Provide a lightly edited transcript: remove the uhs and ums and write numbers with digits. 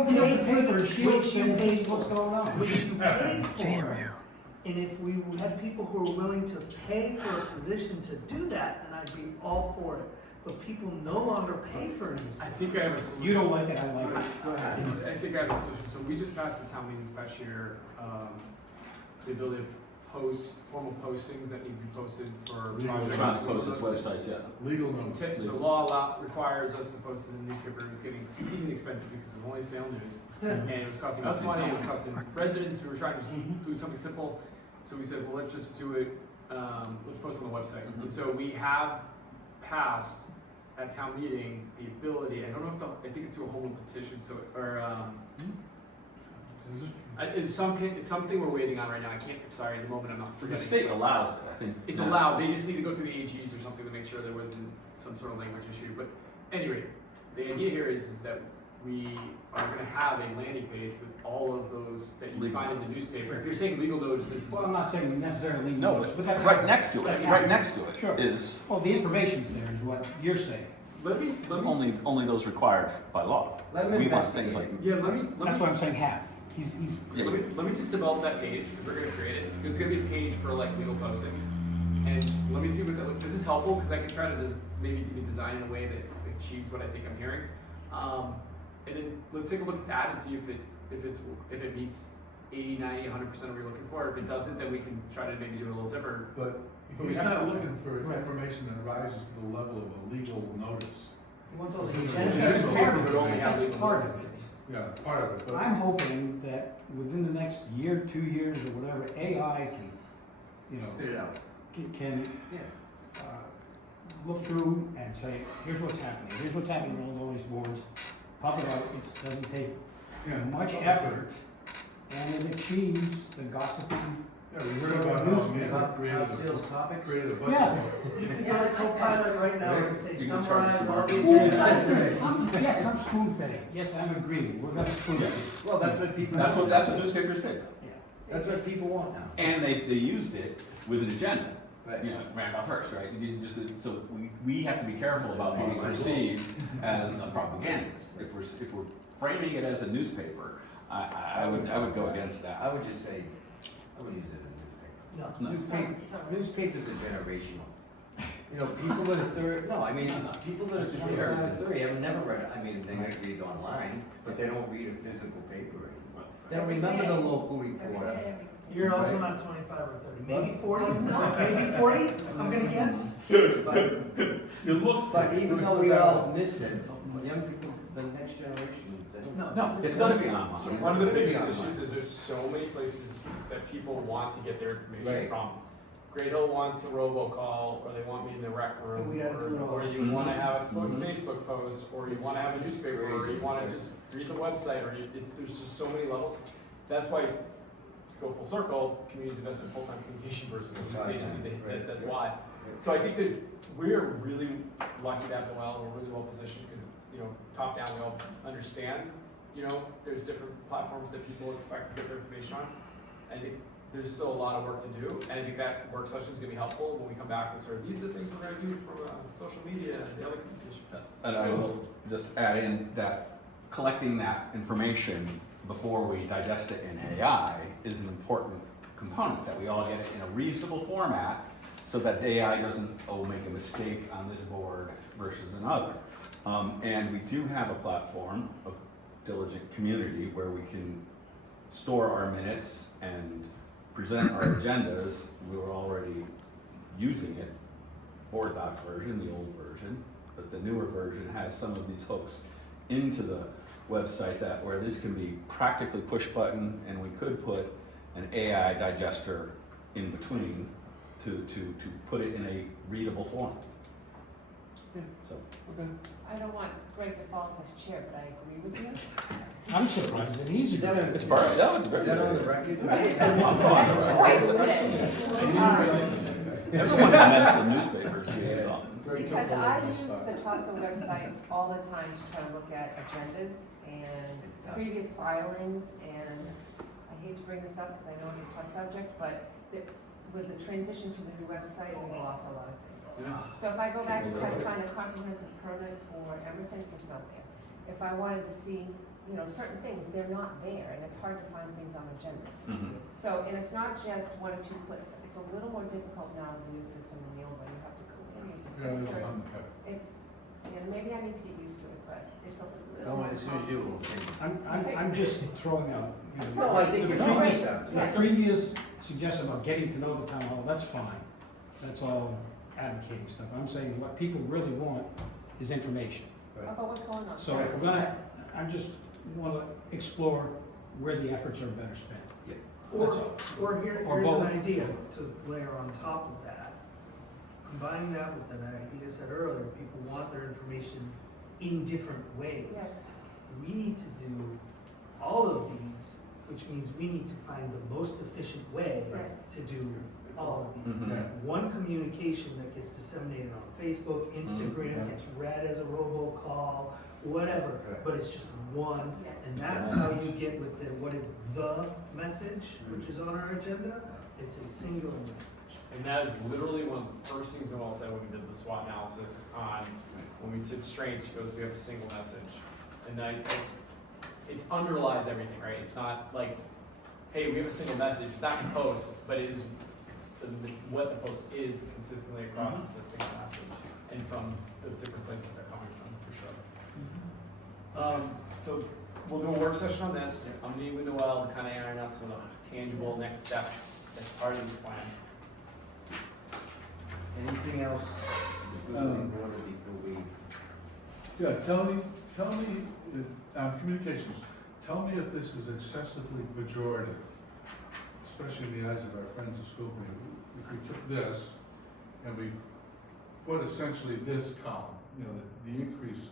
open up the paper, she Which looks you and paid sees what's for. going on. Which you paid for. Damn you. And if we had people who are willing to pay for a position to do that, then I'd be all for it. But people no longer pay for it. I think I have a solution. You don't like it, I like it. Go ahead. I think I have a solution. So we just passed the town meeting this past year, the ability to post formal postings that need to be posted for Legal projects. We're trying to post this website yet. Legal notice. The law requires us to post it in the newspaper. It was getting exceedingly expensive because it was only sale news. And it was costing us money, it was costing residents who were trying to just do something simple. So we said, well, let's just do it, let's post it on the website. And so we have passed at town meeting the ability, I don't know if I think it's through a home petition, so, or, it's something we're waiting on right now. I can't, sorry, at the moment I'm not The forgetting. state allows it, I think. It's allowed, they just need to go through the AGs or something to make sure there wasn't some sort of language issue. But anyway, the idea here is that we are gonna have a landing page with all of those that you Legal find in the notices. newspaper. If you're saying legal notices, Well, I'm not saying necessarily. No, but that's right next to it, that's right next to Sure. it is Well, the information's there is what you're saying. let me, only those required by law. Let me We want things like, let That's me, why I'm saying half. He's, yeah, let me just develop that page, because we're gonna create it. It's gonna be a page for like legal postings. And let me see what that, this is helpful, because I can try to maybe even design in a way that achieves what I think I'm hearing. And then let's take a look at that and see if it meets 80, 90, 100% of what you're looking for. If it doesn't, then we can try to maybe do it a little different. But we he's have not some- looking for Right. information that rises to the level of a legal notice. Once those That's agendas. that's That's part of would only it. have That's legal part of notices. it. Yeah, part of it, but. I'm hoping that within the next year, 2 years, or whatever, AI can, you know, Spit it out. can look through and say, here's what's happening, here's what's happening on all these boards. Pop it out, it doesn't take much effort, and it achieves the gossiping. Yeah, we heard about how we created topics. a bunch Yeah. of. You could go to Copilot right now and say You can charge summarize some all the marketing. Well, agendas. yes, I'm spoon fed. Yes, I'm agreeing. We're gonna spoon feed. Well, that's what people. that's what newspapers did. Yeah. That's what people want now. And they used it with an agenda. Right. You know, Randolph Hearst, right? You didn't just, so we have to be careful about being perceived as a propagandist. If we're framing it as a newspaper, I would go against that. I would just say, I wouldn't use it as a No. newspaper. Newspapers are generational. You know, people that are 30, no, I mean, people that are 25, 30 have never read it. I mean, they might read it online, but they don't read a physical paper anymore. They don't remember the local reporter. You're also not 25 or 30, maybe 40, maybe 40, I'm gonna guess. You look. But even though we all miss it, young people, the next generation, they don't. No, It's gonna be online. So one of the biggest issues is there's so many places that people want to get their information Right. from. Great Hill wants a robocall, or they want me in the rec room, We gotta do it all. or you wanna have a Facebook post, or you wanna have a newspaper, or you wanna just read the website, or there's just so many levels. That's why, to go full circle, communities invest in a full-time communication person, they just need to, that's why. So I think we're really lucky to have Noel, we're really well positioned, because, you know, top down, we all understand, you know, there's different platforms that people expect to get their information on. I think there's still a lot of work to do, and I think that work session is gonna be helpful when we come back and sort of, these are the things we're gonna do from social media and the other communication. And I will just add in that collecting that information before we digest it in AI is an important component, that we all get it in a reasonable format so that AI doesn't, make a mistake on this board versus another. And we do have a platform of Diligent Community where we can store our minutes and present our agendas. We were already using it, Board Docs version, the old version, but the newer version has some of these hooks into the website that where this can be practically push button, and we could put an AI digester in between to put it in a readable form. So, I don't want Greg to fall as chair, but I agree with you. I'm surprised that he's Is that agreeing. it's part of, that was a very Is that good on the idea. record? That's twice today. Everyone invents in newspapers, we get it on. Because I use the Topsfield website all the time to try to look at agendas and previous filings, and I hate to bring this up because I know it's a tough subject, but with the transition to the new website, we lost a lot of things. So if I go back and try to find a comprehensive permit for Emerson, it's not there. If if I wanted to see, you know, certain things, they're not there, and it's hard to find things on agendas. Mhm. So, and it's not just 1 or 2 clicks, it's a little more difficult now with the new system than the old one, you have to go in, you have to Yeah, there's a filter. hundred. It's, you know, maybe I need to get used to it, but it's a little Go more on, as soon as you do, we'll change it. I'm just throwing out, you know, No, I think it's No, great it's- stuff. the Yes. previous suggestion about getting to know the town hall, that's fine. That's all advocating stuff. I'm saying what people really want is information. about what's going on. So if we're gonna, I just wanna explore where the efforts are better spent. That's all. Or Or here's both. an idea to layer on top of that. Combining that with an idea said earlier, people want their information in different ways. Yes. We need to do all of these, which means we need to find the most efficient way Yes. to do It's all of these. Mhm. Yeah. One communication that gets disseminated on Facebook, Instagram, Mhm. gets read as a robocall, whatever, Correct. but it's just one. Yes. And that's how you get with the, what is the message, which is on our agenda, it's a singular message. And that is literally one of the first things Noel said when we did the SWOT analysis on, when we took strengths, she goes, we have a single message. And it's underlies everything, right? It's not like, hey, we have a single message, it's not in post, but it is, what the post is consistently across is a single message. And from the different places they're coming from, for sure. So we'll do a work session on this. I'm meeting with Noel to kind of iron out some of the tangible next steps as part of this plan. Anything else that we wanted before we? Yeah, tell me, communications, tell me if this is excessively pejorative, especially in the eyes of our friends at school committee. If we took this and we put essentially this column, you know, the increase